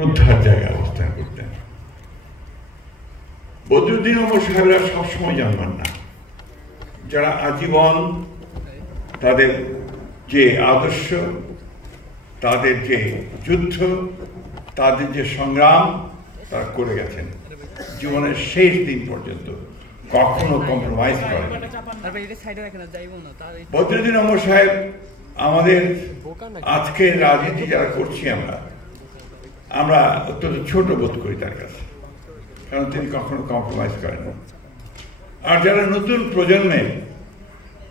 শ্রদ্ধার জায়গায় অবস্থান করতেন। বদরুদ্দীন ওমর সাহেবরা সবসময় জানবেন না, যারা আজীবন তাদের যে আদর্শ, তাদের যে যুদ্ধ, তাদের যে সংগ্রাম তারা করে গেছেন জীবনের শেষ দিন পর্যন্ত, কখনো কম্প্রোমাইজ করেন। বদরুদ্দীন ওমর সাহেব আমাদের আজকের রাজনীতি যারা করছি আমরা অত্যন্ত ছোট বোধ করি তার কাছে, কারণ তিনি কখনো কম্প্রোমাইজ করেন না। আর যারা নতুন প্রজন্মের,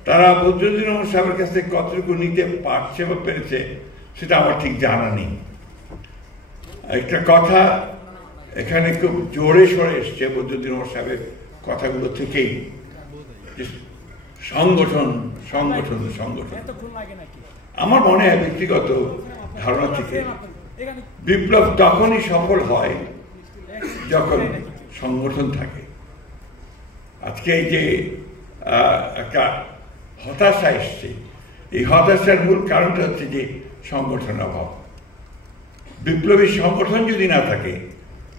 তারা বদরুদ্দীন ওমর সাহেবের কাছ থেকে কতটুকু নিতে পারছে বা পেরেছে সেটা আমার ঠিক জানা নেই। একটা কথা এখানে খুব জোরে সরে এসছে বদরুদ্দীন ওমর সাহেবের কথাগুলো থেকেই, সংগঠন সংগঠন সংগঠন। আমার মনে হয় ব্যক্তিগত ধারণা থেকে বিপ্লব তখনই সফল হয় যখন সংগঠন থাকে। আজকে এই যে একটা হতাশা এসছে, এই হতাশার মূল কারণটা হচ্ছে যে সংগঠনের অভাব। বিপ্লবী সংগঠন যদি না থাকে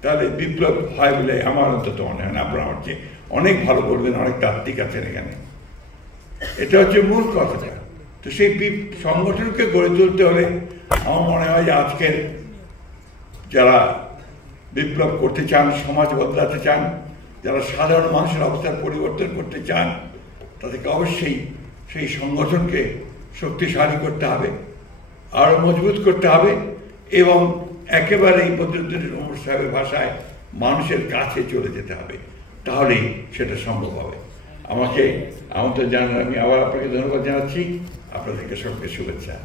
তাহলে বিপ্লব হয় বলে আমার অন্তত মনে হয় না। আপনারা আমার চেয়ে অনেক ভালো বলবেন, অনেক তাত্ত্বিক আছেন এখানে। এটা হচ্ছে মূল কথাটা। তো সেই সংগঠনকে গড়ে তুলতে হলে আমার মনে হয় যে আজকের যারা বিপ্লব করতে চান, সমাজ বদলাতে চান, যারা সাধারণ মানুষের অবস্থার পরিবর্তন করতে চান, তাদেরকে অবশ্যই সেই সংগঠনকে শক্তিশালী করতে হবে, আরো মজবুত করতে হবে, এবং একেবারেই বদরুদ্দীন ওমর সাহেবের ভাষায় মানুষের কাছে চলে যেতে হবে। তাহলেই সেটা সম্ভব হবে। আমাকে আমন্ত্রণ জানান, আমি আবার আপনাকে ধন্যবাদ জানাচ্ছি। আপনাদেরকে সবকে শুভেচ্ছা।